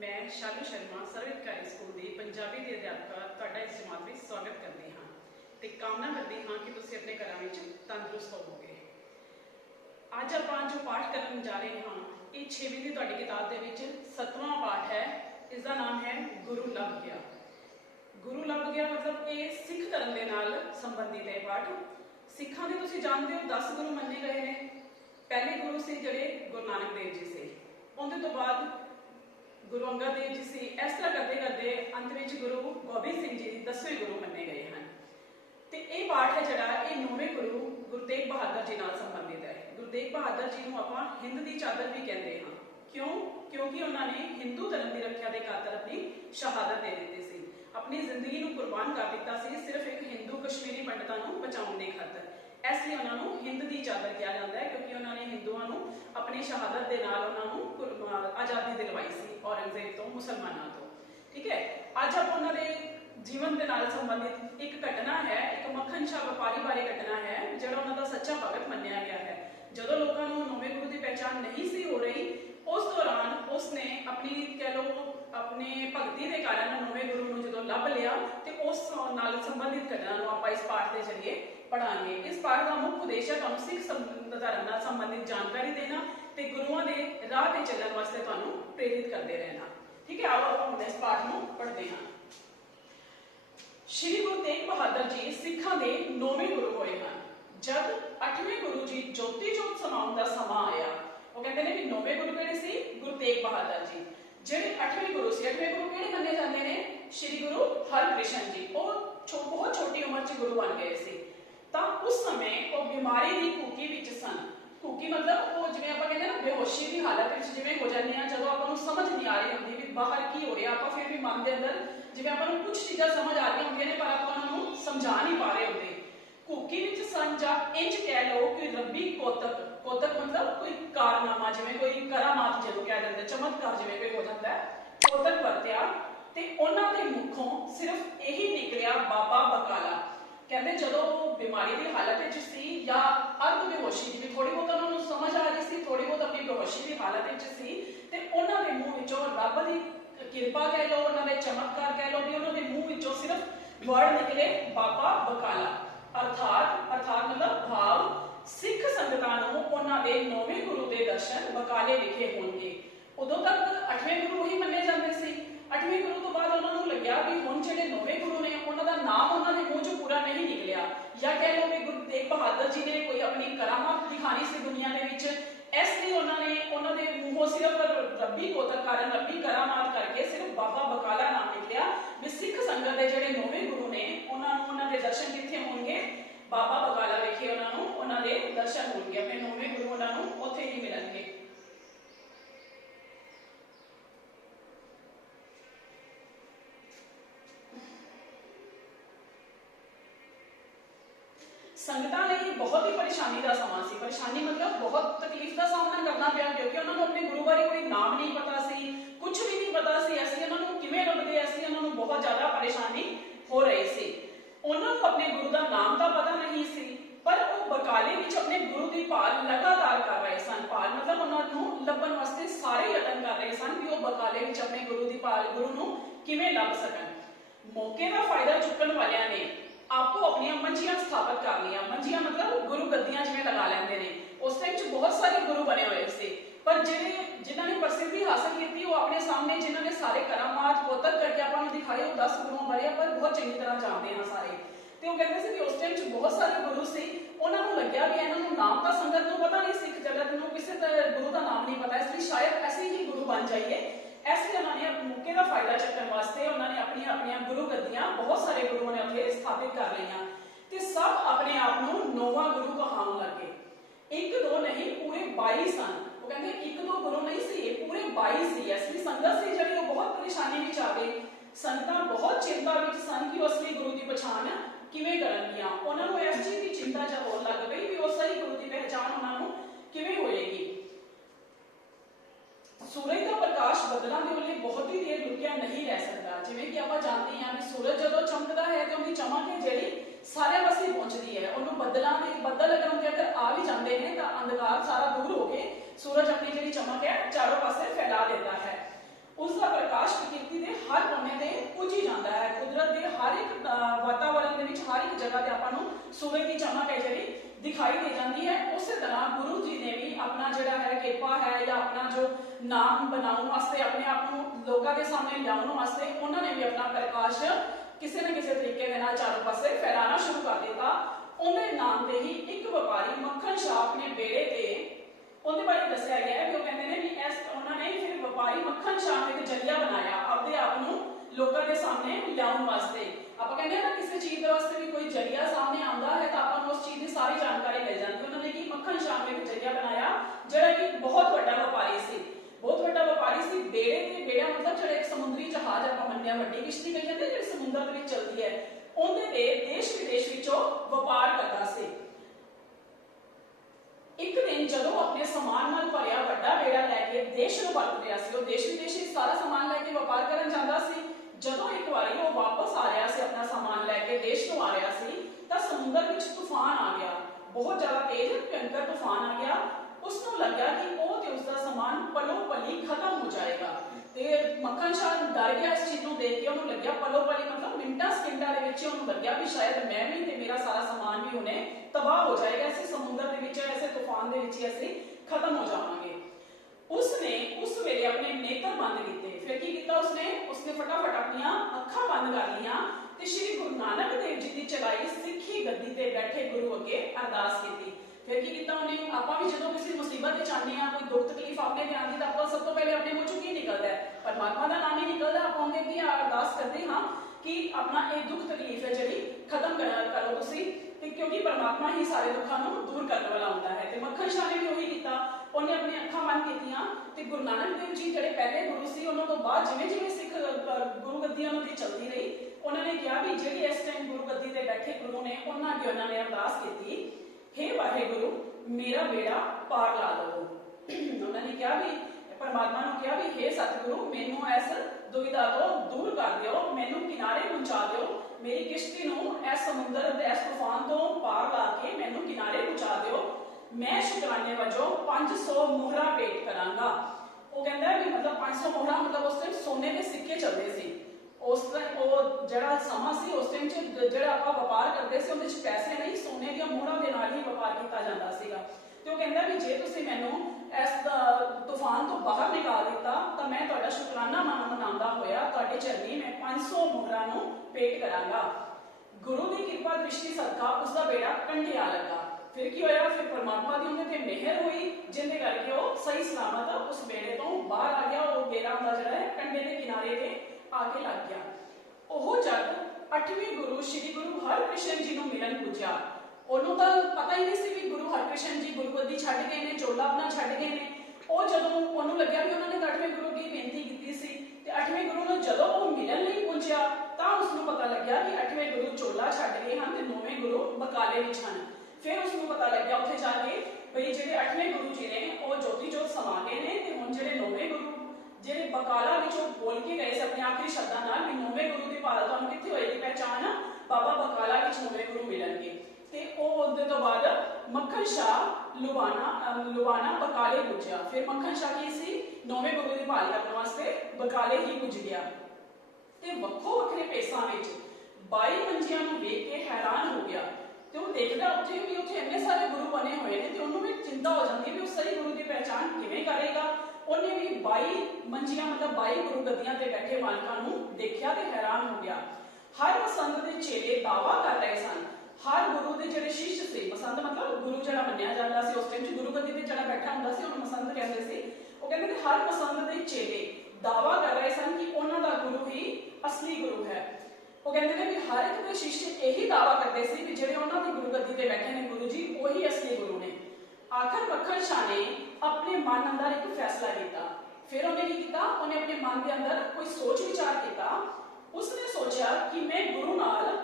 मैं शालू शर्मा ਸਰਵਿਤਕਾਰੀ ਸਕੂਲ ਦੀ ਪੰਜਾਬੀ ਦੀ ਅਧਿਆਪਕਾ ਤੁਹਾਡਾ ਇਸ ਜਮਾਤ ਵਿੱਚ ਸਵਾਗਤ ਕਰਦੀ ਹਾਂ ਤੇ ਕਾਮਨਾ ਕਰਦੀ ਹਾਂ ਕਿ ਤੁਸੀਂ ਆਪਣੇ ਘਰਾਂ ਵਿੱਚ ਤੰਦਰੁਸਤ ਹੋਵੋਗੇ। ਅੱਜ ਆਪਾਂ ਜੋ ਪਾਠ ਕਰਨ ਜਾ ਰਹੇ ਹਾਂ ਇਹ 6ਵੀਂ ਦੀ ਤੁਹਾਡੀ ਕਿਤਾਬ ਦੇ ਵਿੱਚ 7ਵਾਂ ਪਾਠ ਹੈ। ਇਸ ਦਾ ਨਾਮ ਹੈ ਗੁਰੂ ਲੱਭ ਗਿਆ। ਗੁਰੂ ਲੱਭ ਗਿਆ मतलब ਇਹ ਸਿੱਖ ਧਰਮ ਦੇ ਨਾਲ ਸੰਬੰਧਿਤ ਹੈ ਪਾਠ। ਸਿੱਖਾਂ ਦੇ ਤੁਸੀਂ ਜਾਣਦੇ ਹੋ 10 ਗੁਰੂ ਮੰਨੇ ਗਏ ਨੇ। ਪਹਿਲੇ ਗੁਰੂ ਸੀ ਜਿਹੜੇ ਗੁਰੂ ਨਾਨਕ ਦੇਵ ਜੀ ਸੀ। ਉਹਦੇ ਤੋਂ ਬਾਅਦ गुरु अंगद देव जी से इस तरह करते करते अंत में गुरु गोबिंद सिंह जी 10वें गुरु मन्ने गए हैं। तो ये पाठ है जरा ये 9वें गुरु गुरु तेग बहादुर जी नाल संबंधित है। गुरु तेग बहादुर जी को आप हिंद की चादर भी कहते हैं। क्यों? क्योंकि उन्होंने हिंदू धर्म की रक्षा के खातर अपनी शहादत दे दी सी, अपनी जिंदगी को कुर्बान कर दिता सी सिर्फ एक हिंदू कश्मीरी पंडितों को बचाने की खातर। इसलिए उन्होंने हिंद की चादर कहा जाता है क्योंकि उन्होंने हिंदुओं को अपनी शहादत के नाल उन्होंने आज़ादी दिलवाई सी औरंगजेब तो मुसलमानों तो। ठीक है, अज आप उन्होंने जीवन के नाल संबंधित एक घटना है, एक मक्खन शाह व्यापारी बारे घटना है जो उन्होंने सच्चा भगत मन्या गया है। जो लोगों को 9वें गुरु की पहचान नहीं सी हो रही उस दौरान उसने अपनी कह लो अपने भगती के कारण 9वें गुरु को जो लभ लिया तो उस नाल संबंधित घटना आप इस पाठ के जरिए पढ़ांगे। इस पाठ का मुख्य उद्देश्य तुहानूं सिख धर्म नाल संबंधित जानकारी देना ते गुरुओं के राह ते चलण वास्ते तुहानूं प्रेरित करते रहना। ठीक है, आओ हम इस पाठ नूं पढ़ते हैं। श्री गुरु तेग बहादुर जी सिखां दे 9वें गुरु होए हैं। जब 8वें गुरु जी ज्योति जोत समाउण दा समां आया, वो कहते हैं कि 9वें गुरु किहड़े सी? गुरु तेग बहादुर जी। ਜਿਹੜੇ 8वें गुरु से 8वें गुरु किहड़े ਮੰਨੇ ਜਾਂਦੇ ਨੇ? श्री गुरु हरकृष्ण जी। ਉਹ ਬਹੁਤ ਛੋਟੀ ਉਮਰ 'ਚ ਗੁਰੂ ਬਣ ਗਏ ਸੀ। ਤਾਂ ਉਸ ਸਮੇਂ ਉਹ ਬਿਮਾਰੀ ਦੀ ਭੂਕੀ ਵਿੱਚ ਸਨ। ਭੂਕੀ मतलब ਉਹ ਜਿਵੇਂ ਆਪਾਂ ਕਹਿੰਦੇ ਨਾ ਬੇਹੋਸ਼ੀ ਦੀ ਹਾਲਤ ਵਿੱਚ ਜਿਵੇਂ ਹੋ ਜਾਂਦੇ ਆ ਜਦੋਂ ਆਪਾਂ ਨੂੰ ਸਮਝ ਨਹੀਂ ਆ ਰਹੀ ਹੁੰਦੀ ਵੀ ਬਾਹਰ ਕੀ ਹੋ ਰਿਹਾ, ਆਪਾਂ ਫਿਰ ਵੀ ਮਨ ਦੇ ਅੰਦਰ ਜਿਵੇਂ ਆਪਾਂ ਨੂੰ ਕੁਝ ਚੀਜ਼ਾਂ ਸਮਝ ਆ ਰਹੀਆਂ ਹੁੰਦੀਆਂ ਨੇ ਪਰ ਆਪਾਂ ਉਹਨਾਂ ਨੂੰ ਸਮਝਾ ਨਹੀਂ ਪਾ ਰਹੇ ਹੁੰਦੇ। ਭੂਕੀ ਵਿੱਚ ਸਨ ਜਾਂ ਇੰਜ ਕਹਿ ਲਓ ਕਿ ਰੱਬੀ ਕੋਤਕ मतलब कोई कारनामा जिवें कोई करामात ਜਦੋਂ ਕਹਿ ਦਿੰਦੇ ਚਮਤਕਾਰ ਜਿਵੇਂ ਕੋਈ ਹੋ ਜਾਂਦਾ ਹੈ ਕੋਤਕ ਵਰਤਿਆ ਤੇ ਉਹਨਾਂ ਦੇ ਮੁਖੋਂ ਸਿਰਫ ਇਹੀ ਨਿਕਲਿਆ ਬਾਬਾ ਬਕਾਲਾ। ਕਹਿੰਦੇ ਜਦੋਂ ਬਿਮਾਰੀ ਦੀ ਹਾਲਤ ਵਿੱਚ ਸੀ ਜਾਂ ਅਰਧ ਬੇਹੋਸ਼ੀ ਜਿਵੇਂ ਥੋੜੀ ਬਹੁਤ ਉਹਨਾਂ ਨੂੰ ਸਮਝ ਆ ਰਹੀ ਸੀ, ਥੋੜੀ ਬਹੁਤ ਆਪਣੀ ਬੇਹੋਸ਼ੀ ਦੀ ਹਾਲਤ ਵਿੱਚ ਸੀ ਤੇ ਉਹਨਾਂ ਦੇ ਮੂੰਹ ਵਿੱਚੋਂ ਰੱਬ ਦੀ ਕਿਰਪਾ ਕਹਿ ਲਓ, ਉਹਨਾਂ ਦੇ ਚਮਤਕਾਰ ਕਹਿ ਲਓ ਵੀ ਉਹਨਾਂ ਦੇ ਮੂੰਹ ਵਿੱਚੋਂ ਸਿਰਫ ਵਰਡ ਨਿਕਲੇ ਬਾਬਾ ਬਕਾਲਾ। ਅਰਥਾਤ मतलब ਭਾਵ ਸਿੱਖ ਸੰਗਤਾਂ ਨੂੰ ਉਹਨਾਂ ਦੇ 9ਵੇਂ ਗੁਰੂ ਦੇ ਦਰਸ਼ਨ ਬਕਾਲੇ ਵਿਖੇ ਹੋਣਗੇ। ਉਦੋਂ ਤੱਕ 8ਵੇਂ ਗੁਰੂ ਹੀ ਮੰਨੇ ਜਾਂਦੇ ਸੀ। 8ਵੇਂ ਗੁਰੂ ਤੋਂ ਬਾਅਦ ਉਹਨਾਂ ਨੂੰ ਲੱਗਿਆ ਵੀ ਹੁਣ ਜਿਹੜੇ 9ਵੇਂ ਗੁਰੂ ਨੇ ਉਹਨਾਂ ਦਾ ਨਾਮ ਉਹਨਾਂ ਦੇ ਮੂੰਹ 'ਚੋਂ ਪੂਰਾ ਨਹੀਂ ਨਿਕਲਿਆ ਜਾਂ ਕਹਿ ਲਓ ਵੀ ਗੁਰੂ ਤੇਗ ਬਹਾਦਰ ਜੀ ਨੇ ਕੋਈ ਆਪਣੀ ਕਰਾਮਾਤ ਦਿਖਾਣੀ ਸੀ ਦੁਨੀਆ ਦੇ ਵਿੱਚ। ਇਸ ਲਈ ਉਹਨਾਂ ਨੇ ਉਹਨਾਂ ਦੇ ਮੂੰਹੋਂ ਸਿਰਫ ਰੱਬੀ ਕੋਤਕ ਕਾਰਨ ਰੱਬੀ ਕਰਾਮਾਤ ਕਰਕੇ ਸਿਰਫ ਬਾਬਾ ਬਕਾਲਾ ਨਾਮ ਨਿਕਲਿਆ ਵੀ ਸਿੱਖ ਸੰਗਤ ਦੇ ਜਿਹੜੇ 9ਵੇਂ ਗੁਰੂ ਨੇ ਉਹਨਾਂ ਨੂੰ ਉਹਨਾਂ ਦੇ ਦਰਸ਼ਨ ਕਿੱਥੇ ਹੋਣਗੇ? ਬਾਬਾ ਬਕਾਲਾ ਵਿਖੇ ਉਹਨਾਂ ਨੂੰ ਉਹਨਾਂ ਦੇ ਦਰਸ਼ਨ ਹੋਣਗੇ। ਆਪਣੇ 9ਵੇਂ ਗੁਰੂ ਉਹਨਾਂ ਨੂੰ ਉੱਥੇ ਹੀ ਮਿਲਣਗੇ। संगतां लई बहुत ही परेशानी का समा सी। परेशानी मतलब बहुत तकलीफ का सामना करना पिया क्योंकि उन्होंने अपने गुरु बारे कोई नाम नहीं पता सी, कुछ भी नहीं पता सी। ऐसी उन्होंने किवें लभदे, ऐसी उन्होंने बहुत ज्यादा परेशानी हो रही सी। उन्होंने अपने गुरु का नाम तो पता नहीं सी पर वो बकाले विच अपने गुरु की भाल लगातार कर रहे सन। भाल मतलब उन्होंने लभण वास्ते सारे यतन कर रहे सन कि वो बकाले विच अपने गुरु की भाल गुरु नूं किवें लभ सकन। मौके का फायदा चुकण वालियां ने आपको अपनी मंजियां स्थापित कर लिया। मंजियां मतलब गुरु गद्दियां जिवें लगा लेंदे ने। उस टाइम च बहुत सारे गुरु बने हुए थे पर जिन्होंने प्रसिद्धि हासिल की वो अपने सामने जिन्होंने सारे करामात कोतक करके आपको दिखाए वो 10 गुरुओं बारे पर बहुत चंगी तरह जानते हैं सारे। तो वो कहते थे कि उस टाइम च बहुत सारे गुरु से उन्होंने लग्या भी इन्होंने नाम तो संगत को पता नहीं, सिख जगत को किसी गुरु का नाम नहीं पता, इसलिए शायद ऐसे ही गुरु बन जाइए। ऐसे उन्होंने मौके का फायदा चुकने वास्ते उन्होंने अपन गुरु गद्दियां बहुत सारे गुरुओं ने उत्थे स्थापित कर लिया ते सब अपने आप को 9वां गुरु कहाउण लगे। एक दो नहीं पूरे 22 सन। वो कहते एक दो गुरु नहीं सी, पूरे 22 सी। इसलिए संगत सी जी बहुत परेशानी में आ गई। संगतां बहुत चिंता में सन कि असली गुरु की पछाण किवें करनगियां। उन्होंने इस चीज की चिंता च होण लग पई भी उस सही गुरु की पहचान उन्होंने किवें होएगी। सूरज का प्रकाश बदलों के लिए बहुत ही देर लुकिया नहीं रह सकता। जिवें कि आप जानते हैं कि सूरज जो चमकता है तो उनकी चमक है जी सारे पासे पहुंचती है। उन्होंने बदल अगर उनके अगर आ भी जाते हैं तो अंधकार सारा दूर होकर सूरज अपनी जी चमक है चारों पासे फैला देता है। उसका प्रकाश ਪ੍ਰਕਾਸ਼ ਪ੍ਰਕਿਰਤੀ ਦੇ ਹਰ ਕੋਨੇ ਤੇ ਪੁੱਜੀ ਜਾਂਦਾ ਹੈ। ਕੁਦਰਤ ਦੇ ਹਰ ਇੱਕ ਵਾਤਾਵਰਣ ਦੇ ਵਿੱਚ ਹਰ ਇੱਕ ਜਗ੍ਹਾ ਤੇ ਆਪਾਂ ਨੂੰ ਸੂਰਜ ਦੀ ਚਮਕ ਹੈ ਜਿਹੜੀ ਦਿਖਾਈ ਦੇ ਜਾਂਦੀ ਹੈ। ਉਸੇ ਤਰ੍ਹਾਂ ਗੁਰੂ ਜੀ ਨੇ ਵੀ ਆਪਣਾ ਜਿਹੜਾ ਹੈ ਕਿਰਪਾ ਹੈ ਜਾਂ ਆਪਣਾ ਜੋ ਨਾਮ ਬਣਾਉਣ ਵਾਸਤੇ, ਆਪਣੇ ਆਪ ਨੂੰ ਲੋਕਾਂ ਦੇ ਸਾਹਮਣੇ ਲਿਆਉਣ ਵਾਸਤੇ ਉਹਨਾਂ ਨੇ ਵੀ ਆਪਣਾ ਪ੍ਰਕਾਸ਼ ਕਿਸੇ ਨਾ ਕਿਸੇ ਤਰੀਕੇ ਦੇ ਨਾਲ ਚਾਰੋਂ ਪਾਸੇ ਫੈਲਾਣਾ ਸ਼ੁਰੂ ਕਰ ਦਿੱਤਾ। ਉਹਦੇ ਨਾਮ ਤੇ ਹੀ ਇੱਕ ਵਪਾਰੀ ਮੱਖਣ ਸ਼ਾਹ ਆਪਣੇ ਬੇੜੇ ਤੇ ਉਹਦੇ ਬਾਰੇ ਦੱਸਿਆ ਗਿਆ ਹੈ ਕਿ ਉਹ ਕਹਿੰਦੇ ਨੇ ਵੀ ਉਹਨਾਂ ਨੇ ਫਿਰ ਵਪਾਰੀ ਮੱਖਣ ਸ਼ਾਹ ਨੇ ਇੱਕ ਜਰੀਆ ਬਣਾਇਆ ਆਪਣੇ ਆਪ ਨੂੰ ਲੋਕਾਂ ਦੇ ਸਾਹਮਣੇ ਲਿਆਉਣ ਵਾਸਤੇ। ਆਪਾਂ ਕਹਿੰਦੇ ਆ ਨਾ ਕਿਸੇ ਚੀਜ਼ ਦੇ ਵਾਸਤੇ ਵੀ ਕੋਈ ਜਰੀਆ ਸਾਹਮਣੇ ਆਉਂਦਾ ਹੈ ਤਾਂ ਆਪਾਂ ਨੂੰ ਉਸ ਚੀਜ਼ ਦੀ ਸਾਰੀ ਜਾਣਕਾਰੀ ਮਿਲ ਜਾਂਦੀ। ਉਹਨਾਂ ਨੇ ਕੀ ਮੱਖਣ ਸ਼ਾਹ ਨੇ ਇੱਕ ਜਰੀਆ ਬਣਾਇਆ ਜਿਹੜਾ ਕਿ ਬਹੁਤ ਵੱਡਾ ਵਪਾਰੀ ਸੀ, ਬਹੁਤ ਵੱਡਾ ਵਪਾਰੀ ਸੀ। ਬੇੜੇ ਤੇ ਬੇੜਾ ਮਤਲਬ ਜਿਹੜਾ ਇੱਕ ਸਮੁੰਦਰੀ ਜਹਾਜ਼ ਆਪਾਂ ਮੰਨਿਆ, ਵੱਡੀ ਕਿਸ਼ਤੀ ਕਹੀ ਜਾਂਦੀ ਜਿਹੜੀ ਸਮੁੰਦਰ ਦੇ ਵਿੱਚ ਚੱਲਦੀ ਹੈ, ਉਹਦੇ ਤੇ ਦੇਸ਼ ਵਿਦੇਸ਼ ਵਿੱਚੋਂ ਵਪਾਰ ਕਰਦਾ ਸੀ। ਇੱਕ ਦਿਨ ਜਦੋਂ ਆਪਣੇ ਸਮਾਨ ਨਾਲ ਭਰਿਆ ਵੱਡਾ ਬੇੜਾ ਲੈ ਕੇ ਦੇਸ਼ ਨੂੰ ਪਰਤ ਰਿਹਾ ਸੀ, ਉਹ ਦੇਸ਼ ਵਿਦੇਸ਼ ਵਿੱਚ ਸਾਰਾ ਸਮਾਨ ਲੈ ਕੇ ਵਪਾਰ ਕਰਨ ਜਾਂਦਾ ਸੀ। ਜਦੋਂ ਇੱਕ ਵਾਰੀ ਉਹ ਵਾਪਸ ਆ ਰਿਹਾ ਸੀ ਆਪਣਾ ਸਮਾਨ ਲੈ ਕੇ ਦੇਸ਼ ਨੂੰ ਆ ਰਿਹਾ ਸੀ ਤਾਂ ਸਮੁੰਦਰ ਵਿੱਚ ਤੂਫਾਨ ਆ ਗਿਆ, ਬਹੁਤ ਜ਼ਿਆਦਾ ਤੇਜ਼ ਭਿਅੰਕਰ ਤੂਫਾਨ ਆ ਗਿਆ। ਉਸਨੂੰ ਲੱਗਿਆ ਕਿ ਉਹ ਤੇ ਉਸਦਾ ਸਮਾਨ ਪਲੋ ਪਲੀ ਖਤਮ ਹੋ ਜਾਏਗਾ ਤੇ ਮੱਖਣ ਸ਼ਾਹ ਡਰ ਗਿਆ ਇਸ ਚੀਜ਼ ਨੂੰ ਦੇਖ ਕੇ। ਉਹਨੂੰ ਲੱਗਿਆ ਪਲੋ ਪਲੀ ਮਤਲਬ ਮਿੰਟਾਂ ਸਕਿੰਟਾਂ ਦੇ ਵਿੱਚ ਉਹਨੂੰ ਲੱਗਿਆ ਵੀ ਸ਼ਾਇਦ ਮੈਂ ਵੀ ਤੇ ਮੇਰਾ ਸਾਰਾ ਸਮਾਨ ਵੀ ਉਹਨੇ ਤਬਾਹ ਹੋ ਜਾਏਗਾ, ਅਸੀਂ ਸਮੁੰਦਰ ਦੇ ਵਿੱਚ ਐਸੇ ਤੂਫਾਨ ਦੇ ਵਿੱਚ ਹੀ ਅਸੀਂ ਖਤਮ ਹੋ ਜਾਵਾਂਗੇ। ਉਸਨੇ ਉਸ ਵੇਲੇ ਆਪਣੇ ਨੇਤਰ ਬੰਦ ਕੀਤੇ। ਫਿਰ ਕੀ ਕੀਤਾ ਉਸਨੇ ਫਟਾਫਟ ਆਪਣੀਆਂ ਅੱਖਾਂ ਬੰਦ ਕਰ ਲਈਆਂ ਤੇ ਸ਼੍ਰੀ ਗੁਰੂ ਨਾਨਕ ਦੇਵ ਜੀ ਦੀ ਚਲਾਈ ਸਿੱਖੀ ਗੱਦੀ ਤੇ ਬੈਠੇ ਗੁਰੂ ਅੱਗੇ ਅਰਦਾਸ ਕੀਤੀ। ਫਿਰ ਕੀ ਕੀਤਾ ਉਹਨੇ, ਆਪਾਂ ਵੀ ਜਦੋਂ ਕਿਸੇ ਮੁਸੀਬਤ ਵਿੱਚ ਆਉਂਦੇ ਹਾਂ, ਕੋਈ ਦੁੱਖ ਤਕਲੀਫ ਆਪਣੇ ਤੇ ਆਉਂਦੀ ਤਾਂ ਆਪਾਂ ਸਭ ਤੋਂ ਪਹਿਲੇ ਆਪਣੇ ਮੂੰਹ ਚੋਂ ਕੀ ਨਿਕਲਦਾ ਹੈ? ਪਰਮਾਤਮਾ ਦਾ ਨਾਮ ਹੀ ਨਿਕਲਦਾ। ਆਪਾਂ ਉਹਦੇ ਅੱਗੇ ਅਰਦਾਸ ਕਰਦੇ ਹਾਂ ਕਿ ਆਪਣਾ ਇਹ ਦੁੱਖ ਤਕਲੀਫ ਹੈ ਜਿਹੜੀ ਖਤਮ ਕਰੋ ਤੁਸੀਂ, ਤੇ ਕਿਉਂਕਿ ਪਰਮਾਤਮਾ ਹੀ ਸਾਰੇ ਦੁੱਖਾਂ ਨੂੰ ਦੂਰ ਕਰਨ ਵਾਲਾ ਹੁੰਦਾ ਹੈ। ਤੇ ਮੱਖਣ ਸ਼ਾਹ ਨੇ ਵੀ ਉਹੀ ਕੀਤਾ, ਉਹਨੇ ਆਪਣੀਆਂ ਅੱਖਾਂ ਬੰਦ ਕੀਤੀਆਂ ਤੇ ਗੁਰੂ ਨਾਨਕ ਦੇਵ ਜੀ ਜਿਹੜੇ ਪਹਿਲੇ ਗੁਰੂ ਸੀ ਉਹਨਾਂ ਤੋਂ ਬਾਅਦ ਜਿਵੇਂ ਜਿਵੇਂ ਸਿੱਖ ਗੁਰੂ ਗੱਦੀ ਉਹਨਾਂ ਦੀ ਚੱਲਦੀ ਰਹੀ, ਉਹਨਾਂ ਨੇ ਕਿਹਾ ਵੀ ਜਿਹੜੀ ਇਸ ਟਾਈਮ ਗੁਰੂ ਗੱਦੀ ਤੇ ਬੈਠੇ ਗੁਰੂ ਨੇ ਉਹਨਾਂ ਅੱਗੇ ਉਹਨਾਂ ਨੇ ਅਰਦਾਸ ਕੀਤੀ, हे ਵਾਹਿਗੁਰੂ ਮੇਰਾ ਬੇੜਾ ਪਾਰ ਲਾ ਲਵੋ। ਉਹਨਾਂ ਨੇ ਕਿਹਾ ਵੀ ਪਰਮਾਤਮਾ ਨੂੰ ਕਿਹਾ ਵੀ हे ਸਤਿਗੁਰੂ ਮੈਨੂੰ ਇਸ ਦੁਵਿਧਾ ਤੋਂ ਦੂਰ ਕਰ ਦਿਓ, ਮੈਨੂੰ ਕਿਨਾਰੇ ਪਹੁੰਚਾ ਦਿਓ, ਮੇਰੀ ਕਿਸ਼ਤੀ ਨੂੰ ਇਸ ਸਮੁੰਦਰ ਦੇ ਇਸ ਤੂਫਾਨ ਤੋਂ ਪਾਰ ਲਾ ਕੇ ਮੈਨੂੰ ਕਿਨਾਰੇ ਪਹੁੰਚਾ ਦਿਓ। ਮੈਂ ਸ਼ੁਕਰਾਨੇ ਵਜੋਂ 500 ਮੋਹਰਾਂ ਭੇਟ ਕਰਾਂਗਾ। ਉਹ ਕਹਿੰਦਾ ਵੀ ਮਤਲਬ 500 ਮੋਹਰਾਂ ਮਤਲਬ ਉਸ ਟਾਈਮ ਸੋਨੇ ਦੇ ਸਿੱਕੇ ਚੱਲਦੇ ਸੀ। ਉਸ ਟਾਈਮ ਉਹ ਜਿਹੜਾ ਸਮਾਂ ਸੀ ਉਸ ਟਾਈਮ 'ਚ ਜਿਹੜਾ ਆਪਾਂ ਵਪਾਰ ਕਰਦੇ ਸੀ ਉਹਦੇ 'ਚ ਪੈਸੇ ਨਹੀਂ, ਸੋਨੇ ਦੀਆਂ ਮੋਹਰਾਂ ਦੇ ਨਾਲ ਹੀ ਵਪਾਰ ਕੀਤਾ ਜਾਂਦਾ ਸੀਗਾ। ਤੇ ਉਹ ਕਹਿੰਦਾ ਵੀ ਜੇ ਤੁਸੀਂ ਮੈਨੂੰ ਇਸ ਤੂਫਾਨ ਤੋਂ ਬਾਹਰ ਨਿਕਾਲ ਦਿੱਤਾ ਤਾਂ ਮੈਂ ਤੁਹਾਡਾ ਸ਼ੁਕਰਾਨਾ ਮਨਾਉਂਦਾ ਹੋਇਆ ਤੁਹਾਡੇ ਚਰਨੀ ਮੈਂ 500 ਮੋਹਰਾਂ ਨੂੰ ਭੇਟ ਕਰਾਂਗਾ। ਗੁਰੂ ਦੀ ਕਿਰਪਾ ਦ੍ਰਿਸ਼ਟੀ ਸਦਕਾ ਉਸਦਾ ਬੇੜਾ ਕੰਢਿਆ ਲੱਗਾ। ਫਿਰ ਕੀ ਹੋਇਆ? ਫਿਰ ਪਰਮਾਤਮਾ ਦੀ ਉਹਦੇ ਤੇ ਮਿਹਰ ਹੋਈ ਜਿਹਦੇ ਕਰਕੇ ਉਹ ਸਹੀ ਸਲਾਮਤ ਉਸ ਬੇੜੇ ਤੋਂ ਬਾਹਰ ਆ ਗਿਆ। ਉਹ ਬੇੜਾ ਹੁੰਦਾ ਜਿਹੜਾ ਹੈ ਕੰਢੇ ਦੇ ਕਿਨਾਰੇ ਤੇ ਆ ਕੇ ਲੱਗ ਗਿਆ। ਉਹ ਜਦ 8ਵੇਂ ਗੁਰੂ ਸ਼੍ਰੀ ਗੁਰੂ ਹਰਕ੍ਰਿਸ਼ਨ ਜੀ ਨੂੰ ਮਿਲਣ ਪੁੱਜਿਆ, ਉਹਨੂੰ ਤਾਂ ਪਤਾ ਹੀ ਨਹੀਂ ਸੀ ਵੀ ਗੁਰੂ ਹਰਕ੍ਰਿਸ਼ਨ ਜੀ ਗੁਰਗੱਦੀ ਛੱਡ ਗਏ ਨੇ, ਚੋਲਾ ਆਪਣਾ ਛੱਡ ਗਏ ਨੇ। ਉਹ ਜਦੋਂ ਉਹਨੂੰ ਲੱਗਿਆ ਵੀ ਉਹਨਾਂ ਨੇ 8ਵੇਂ ਗੁਰੂ ਦੀ ਬੇਨਤੀ ਕੀਤੀ ਸੀ ਤੇ 8ਵੇਂ ਗੁਰੂ ਨੂੰ ਜਦੋਂ ਉਹ ਮਿਲਣ ਲਈ ਪਹੁੰਚਿਆ ਤਾਂ ਉਸਨੂੰ ਪਤਾ ਲੱਗਿਆ ਕਿ 8ਵੇਂ ਗੁਰੂ ਚੋਲਾ ਛੱਡ ਗਏ ਹਨ ਤੇ 9ਵੇਂ ਗੁਰੂ ਬਕਾਲੇ ਵਿੱਚ ਹਨ। ਫਿਰ ਉਸਨੂੰ ਪਤਾ ਲੱਗਿਆ ਉੱਥੇ ਜਾ ਕੇ ਬਈ ਜਿਹੜੇ 8ਵੇਂ ਗੁਰੂ ਜੀ ਨੇ ਉਹ ਜੋਤੀ ਜੋਤ ਸਮਾ ਗਏ ਨੇ ਤੇ ਹੁਣ ਜਿਹੜੇ 9ਵੇਂ ਗੁਰੂ ਜਿਹੜੇ ਬਕਾਲਾ ਵਿੱਚੋਂ ਬੋਲ ਕੇ ਗਏ ਸੀ ਆਪਣੇ ਆਖਰੀ ਸ਼ਬਦਾਂ ਨਾਲ ਵੀ 9ਵੇਂ ਗੁਰੂ ਦੀ ਭਾਲ ਤੁਹਾਨੂੰ ਕਿੱਥੇ ਹੋਏਗੀ ਪਹਿਚਾਨ? ਬਾਬਾ ਬਕਾਲਾ ਵਿੱਚ 9ਵੇਂ ਗੁਰੂ ਮਿਲਣਗੇ। ਤੇ ਉਹ ਉਹਦੇ ਤੋਂ ਬਾਅਦ ਮੱਖਣ ਸ਼ਾਹ ਲੁਬਾਣਾ ਬਕਾਲੇ ਪੁੱਜਿਆ। ਫਿਰ ਮੱਖਣ ਸ਼ਾਹ ਕੀ ਸੀ? 9ਵੇਂ ਗੁਰੂ ਦੀ ਭਾਲ ਕਰਨ ਵਾਸਤੇ ਬਕਾਲੇ ਹੀ ਪੁੱਜ ਗਿਆ ਤੇ ਵੱਖੋ ਵੱਖਰੇ ਭੇਸਾਂ ਵਿੱਚ 22 ਮੰਜੀਆਂ ਨੂੰ ਵੇਖ ਕੇ ਹੈਰਾਨ ਹੋ ਗਿਆ। ਤੇ ਉਹ ਦੇਖਦਾ ਉੱਥੇ ਵੀ ਉੱਥੇ ਇੰਨੇ ਸਾਰੇ ਗੁਰੂ ਬਣੇ ਹੋਏ ਨੇ ਤੇ ਉਹਨੂੰ ਵੀ ਚਿੰਤਾ ਹੋ ਜਾਂਦੀ ਵੀ ਉਹ ਸਹੀ ਗੁਰੂ ਦੀ ਪਹਿਚਾਨ ਕਿਵੇਂ ਕਰੇਗਾ। ਉਹਨੇ ਵੀ 22 ਮੰਜੀਆਂ ਮਤਲਬ 22 ਗੁਰੂ ਗੱਦੀਆਂ ਤੇ ਬੈਠੇ ਮਾਲਕਾਂ ਨੂੰ ਦੇਖਿਆ ਤੇ ਹੈਰਾਨ ਹੋ ਗਿਆ। ਹਰ ਮਸੰਦ ਦੇ ਚੇਲੇ ਦਾਵਾ ਕਰ ਰਹੇ ਸਨ। ਹਰ ਗੁਰੂ ਦੇ ਜਿਹੜੇ ਸ਼ਿਸ਼ ਸੀ, ਮਸੰਦ ਮਤਲਬ ਗੁਰੂ ਜਿਹੜਾ ਮੰਨਿਆ ਜਾਂਦਾ ਸੀ ਉਸ ਟਾਈਮ 'ਚ ਗੁਰੂ ਗੱਦੀ ਤੇ ਜਿਹੜਾ ਬੈਠਾ ਹੁੰਦਾ ਸੀ ਉਹਨੂੰ ਮਸੰਦ ਕਹਿੰਦੇ ਸੀ। ਉਹ ਕਹਿੰਦੇ ਨੇ ਹਰ ਮਸੰਦ ਦੇ ਚੇਲੇ ਦਾਵਾ ਕਰ ਰਹੇ ਸਨ ਕਿ ਉਹਨਾਂ ਦਾ ਗੁਰੂ ਹੀ ਅਸਲੀ ਗੁਰੂ ਹੈ। ਉਹ ਕਹਿੰਦੇ ਨੇ ਵੀ ਹਰ ਇੱਕ ਦੇ ਸ਼ਿਸ਼ ਇਹੀ ਦਾਵਾ ਕਰਦੇ ਸੀ ਵੀ ਜਿਹੜੇ ਉਹਨਾਂ ਦੀ ਗੁਰੂ ਗੱਦੀ ਤੇ ਬੈਠੇ ਨੇ ਗੁਰੂ ਜੀ ਉਹੀ ਅਸਲੀ ਗੁਰੂ ਨੇ। ਆਖਰ ਮੱਖਣ ਸ਼ਾਹ ਨੇ ਆਪਣੇ ਮਨ ਅੰਦਰ ਇੱਕ ਫੈਸਲਾ ਕੀਤਾ। ਫਿਰ ਉਹਨੇ ਕੀ ਕੀਤਾ? ਉਹਨੇ ਆਪਣੇ ਮਨ ਦੇ ਅੰਦਰ ਕੋਈ ਸੋਚ ਵਿਚਾਰ ਕੀਤਾ। ਉਸਨੇ ਸੋਚਿਆ ਕਿ ਮੈਂ ਗੁਰੂ ਨਾਲ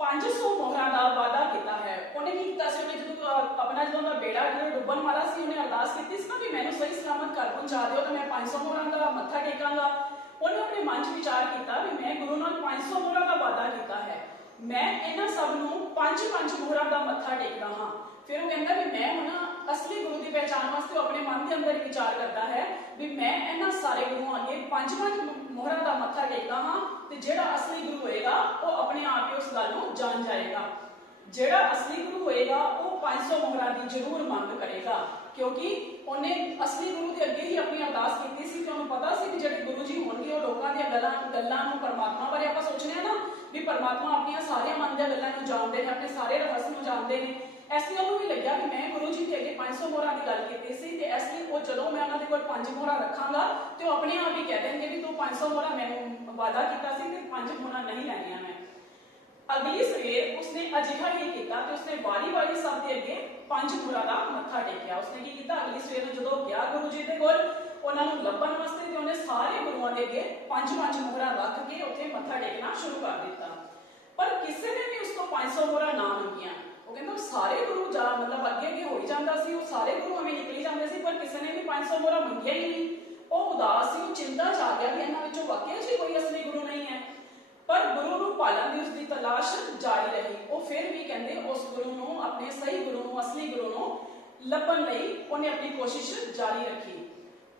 500 ਮੋਹਰਾਂ ਦਾ ਵਾਅਦਾ ਕੀਤਾ ਹੈ। ਉਹਨੇ ਕੀ ਕੀਤਾ ਸੀ? ਉਹਨੇ ਜਦੋਂ ਆਪਣਾ ਜਦੋਂ ਦਾ ਬੇੜਾ ਡੁੱਬਣ ਵਾਲਾ ਸੀ ਉਹਨੇ ਅਰਦਾਸ ਕੀਤੀ ਸੀ ਨਾ ਵੀ ਮੈਨੂੰ ਸਹੀ ਸਲਾਮਤ ਘਰ ਪਹੁੰਚਾ ਦਿਓ ਤਾਂ ਮੈਂ 500 ਮੋਹਰਾਂ ਦਾ ਮੱਥਾ ਟੇਕਾਂਗਾ। ਉਹਨੇ ਆਪਣੇ ਮਨ 'ਚ ਵਿਚਾਰ ਕੀਤਾ ਵੀ ਮੈਂ ਗੁਰੂ ਨਾਲ 500 ਮੋਹਰਾਂ ਦਾ ਵਾਅਦਾ ਕੀਤਾ ਹੈ, ਮੈਂ ਇਹਨਾਂ ਸਭ ਨੂੰ 5-5 ਮੋਹਰਾਂ ਦਾ ਮੱਥਾ ਟੇਕਦਾ ਹਾਂ। ਫਿਰ ਉਹ ਕਹਿੰਦਾ ਵੀ ਮੈਂ ਹੁਣ असली गुरु की पहचान वास्ते अपने मन के अंदर विचार करता है भी मैं इन्हां सारे गुरुओं अगे 5-5 मोहरां दा मत्था टेकदा हां ते जिहड़ा असली गुरु होएगा वो अपने आप ही उस गल नूं जान जाएगा। जिहड़ा असली गुरु होएगा वो 500 मोहरां दी जरूर मंग करेगा, क्योंकि उन्हें असली गुरु के अगे ही अपनी अरदास की सी कि उन्हें पता सी कि जिहड़े गुरु जी होणगे वो लोकां दी गल्लां नूं परमात्मा बारे आपां सोचने आ ना भी परमात्मा अपनी सारे मन दी गल्लां नूं जाणदे ने, अपने सारे रहस्य नूं जाणदे ने। इसलिए उन्होंने भी लग्या कि मैं गुरु जी के अगे 500 मोहरां की गल की सी ते इसलिए वो जदों मैं उन्हां दे कोल 5 मोहरां रखांगा ते वो अपने आप ही कह देंगे भी तू 500 मोहरां मैनूं वादा कीता सी ते 5 मोहरां नहीं लैणियां मैं। अगली सवेर उसने अजिहा ही किया कि उसने वारी-वारी सब के अगे 5 मोहरां दा मत्था टेकिया। उसने की कीता, अगली सवेर जदों गया गुरु जी दे कोल उन्हां नूं लभण वास्ते ते उन्हें सारे गुरुआं दे अगे 5-5 मोहरां रख के उत्थे मत्था टेकना शुरू कर दिता। पर किसी ने भी उसको 500 मोहरां ना मंगियां। वो कहंदा सारे गुरु जा मतलब अगे हो ही जांदा सी, वो सारे गुरु हमें निकली जांदे सी, पर किसी ने भी 500 मोहरां मंगिया ही नहीं। वो उदास सी, वो चिंता च आ गया कि इन्हां विचों वाकई च कोई असली गुरु नहीं है। पर गुरु नूं पालन दी उसकी तलाश जारी रही। वो फिर भी कहंदे उस गुरु नूं, अपने सही गुरु नूं, असली गुरु नूं लभण लई उन्हें अपनी कोशिश जारी रखी।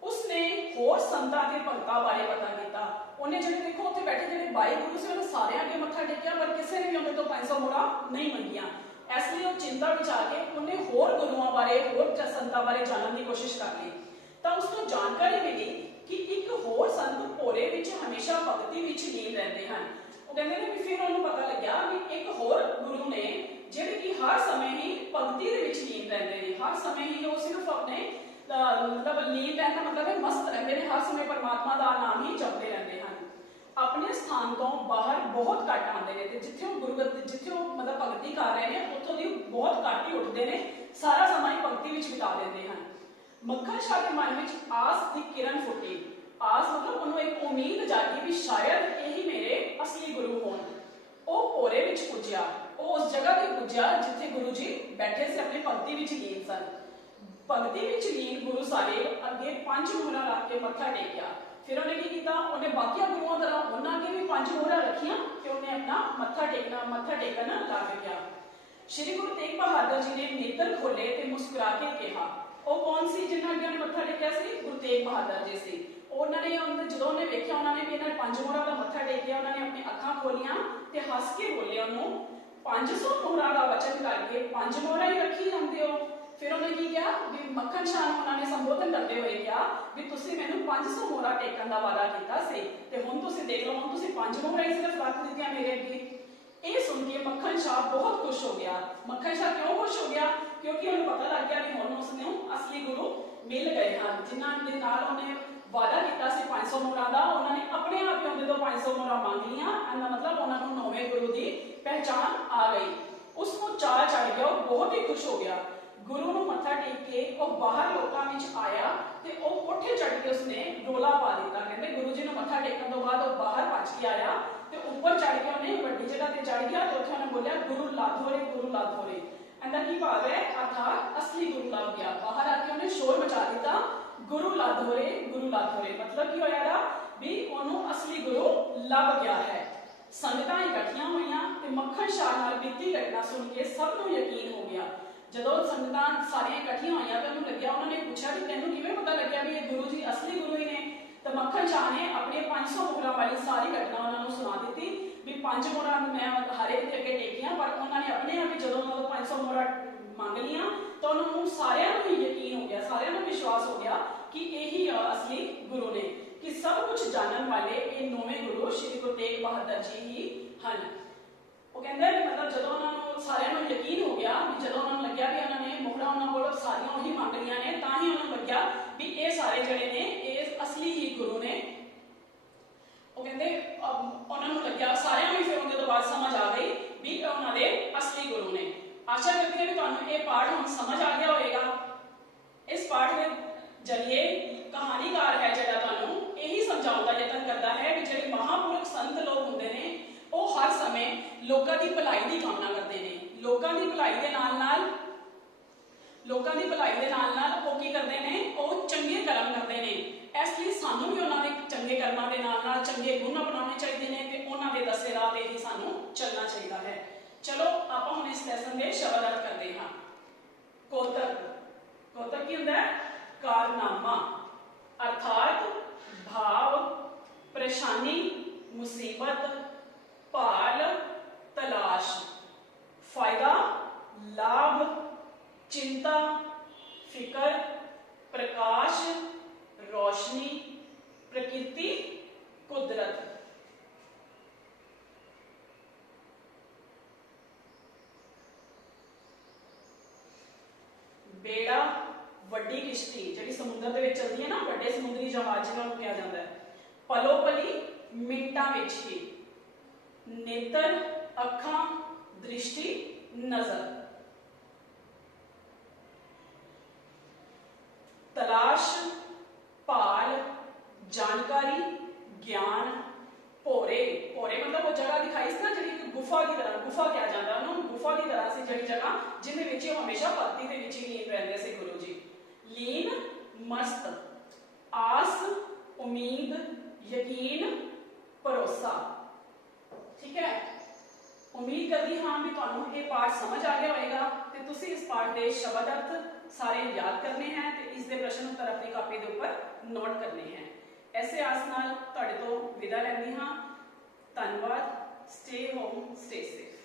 उसने होर संतां ते भगतां बारे पता कीता। उन्हें जिहड़े देखो उत्थे बैठे जिहड़े 22 गुरु से उन्हें सारे अगे मत्था टेकिया, पर किसी ने भी उन्हें तो 500 मोहरां नहीं मंगियां। इसलिए वो चिंता विच आके उन्हें होर गुरुआं बारे, होर संतां बारे जानने की कोशिश कर ली। तो उसको जानकारी मिली कि एक होर संत भोरे विच हमेशा भगती विच लीन रहते हैं। वो कहते हैं कि फिर उन्हें पता लग्या कि एक होर गुरु ने जिहड़े कि हर समय ही भगती दे विच लीन रहते हैं। हर समय ही वो सिर्फ अपने मतलब लीन रहना मतलब है मस्त रहते हैं, हर समय परमात्मा का नाम ही जपते रहते हैं। अपने स्थान तो बाहर बहुत घट आते हैं, जिथे वो गुरुगत जिथे वो मतलब भगती कर रहे हैं उत्थों दी बहुत घट ही उठते हैं, सारा समय ही भगती विच बिता देते हैं। मक्खन शाह के मन में आस की किरण फुटी। आस मतलब उन्होंने एक उम्मीद जागी भी शायद यही मेरे असली गुरु होण। वो भोरे विच पुज्या, वो उस जगह ते पुज्या जिथे गुरु जी बैठे से अपनी भगती विच लीन सन। भगती विच लीन गुरु साहिब अगे 5 मोहरां रख के मत्था टेकिया। फिर उन्हें की किया, उन्हें बाकी गुरुओं तरह उन्होंने अगे भी 5 मोहरां रखियां कि उन्हें अपना मत्था टेकन लग गया। श्री गुरु तेग बहादुर जी ने नेत्र खोले ते मुस्कुरा के कहा। वो कौन सी जिन्होंने अगे उन्हें मत्था टेकिया सी? गुरु तेग बहादुर जी से। उन्होंने जो उन्हें वेख्या उन्होंने भी इन्हें 5 मोहरां का मत्था टेकिया, उन्होंने अपनी अखां खोलियां ते हस के बोले उन्होंने 500 मोहरां का वचन करके 5 मोहरां ही रखी जाते हो। फिर उन्हें की कहा भी मक्खन शाह ने उन्होंने संबोधन करते हुए कहा भी तुसीं मैनूं 500 मोहरां टेकन का वादा कीता सी ते हुण तुसीं देख लो, हुण तुसीं 5 मोहरां ही सिर्फ रख दित्तियां मेरे अगे। ये सुन के मक्खन शाह बहुत खुश हो गया। मक्खन शाह क्यों खुश हो गया? क्योंकि उन्हें पता लग गया कि हुण उसने असली गुरु मिल गए हैं, जिन्हां दे नाल उन्हें वादा कीता सी 500 मोहरां दा। उन्होंने अपने आप ही उन्हें तो 500 मोहरां मांग लियां। इहदा मतलब उन्होंने नौवें गुरु की पहचान आ गई। उसको चाह चढ़ गया, वो बहुत ही खुश हो गया। गुरु नूं मत्था टेक के वह बाहर लोकां विच आया ते वह कोठे चढ़ के उसने रोला पा दिता। कहते गुरु जी नूं मत्था टेकन तो बाद वह बाहर भज के आया ते ऊपर चढ़ के उन्हें वड्डी जगह ते चढ़ गया तो उत्थे उन्हें बोलिया गुरु लाधोरे, गुरु लाधोरे। इहदा की भाव है? अर्थात असली गुरु लभ गया। बाहर आके उन्हें शोर मचा दिता, गुरु लाधोरे, गुरु लाधोरे। मतलब की होया भी उन्होंने असली गुरु लभ गया है। संगतां इकट्ठियां होईयां ते मक्खन शाह नाल बीती घटना सुन के सब नूं यकीन हो गया। जदों संगतां सारियां इकट्ठियां होईयां तो उन्होंने लग्या, उन्होंने पूछा कि तैनूं किवें पता लग्या भी ये गुरु जी असली गुरु ही ने? तो मक्खन शाह ने अपने 500 मोहरां वाली सारी घटना उन्होंने सुना दी भी 5 मोहरां मैं हर एक के अगे टेकियां, पर उन्होंने अपने आप ही जदों उन्होंने 500 मोहरां मंग लियां तो उन्होंने सारियां नूं ही यकीन हो गया, सारियां नूं विश्वास हो गया कि यही असली गुरु ने, कि सब कुछ जानने वाले ये 9वें गुरु श्री गुरु तेग बहादुर जी ही हैं। वो कहते मतलब जो उन्होंने सारियां नूं यकीन हो गया भी जदों उन्होंने लग्या भी उन्होंने मोहरां उन्होंने कोलों सारियां उही मंग लियां ने, तां ही उन्होंने लग्या भी ये सारे जड़े ने ये असली ही गुरु ने। वो कहते उन्होंने लग्या सारियां नूं फिर उहदे तो बाद समझ आ गई भी उन्होंने असली गुरु ने। आशा करती है कि तुहानूं ये पाठ हुण समझ आ गया होएगा। इस पाठ के जरिए कहानीकार है जिहड़ा तुहानूं यही समझाउण दा यतन करता है कि जिहड़े महापुरख संत लोग हुंदे ने वो हर समय लोगों की भलाई की कामना करते हैं। लोगों की भलाई के नाल लोगों की भलाई के नाल वो की करते हैं, वो चंगे कर्म करते हैं। इसलिए सानू भी उन्होंने चंगे कर्मां के नाल चंगे गुण अपनाने चाहिए हैं ते उन्हां दे दसे राह ते ही सानू चलना चाहिए है। चलो आपां हुण इस लैसन दे शब्द अर्थ करते हैं। कोतक ਹੁੰਦਾ ਹੈ कारनामा, अर्थात भाव, परेशानी, मुसीबत, भाल, तलाश, फायदा, लाभ, चिंता, फिकर, प्रकाश, रोशनी, प्रकृति, कुदरत। बेड़ा ਵੱਡੀ किश्ती ਜਿਹੜੀ ਸਮੁੰਦਰ ਦੇ ਵਿੱਚ ਚਲਦੀ ਹੈ ਨਾ, ਵੱਡੇ ਸਮੁੰਦਰੀ ਜਹਾਜ਼ ਜਿਹਨਾਂ ਨੂੰ ਕਿਹਾ ਜਾਂਦਾ ਹੈ। ਪਲੋ ਪਲੀ ਮਿੰਟਾਂ ਵਿੱਚ ਹੀ। ਨੇਤਰ ਅੱਖਾਂ, ਦ੍ਰਿਸ਼ਟੀ ਨਜ਼ਰ। तलाश भाल जानकारी ज्ञान। भोरे भोरे मतलब वो जगह दिखाई सी ना जी गुफा की तरह, गुफा क्या जाता है उन्होंने गुफा की तरह से जी जगह जिन्हें हमेशा भक्ति के विच ही लीन रहते थे गुरु जी। लीन मस्त आस उम्मीद यकीन भरोसा। ठीक है, उम्मीद करती हाँ भी तुहानू ये पाठ समझ आ गया होगा तो तुसी इस पाठ के शब्द अर्थ सारे याद करने हैं तो इसके प्रश्न उत्तर अपनी कापी के ऊपर नोट करने हैं। ऐसे आस नाल तुहाडे तो विदा लैंदी हाँ। धन्यवाद। Stay home stay safe.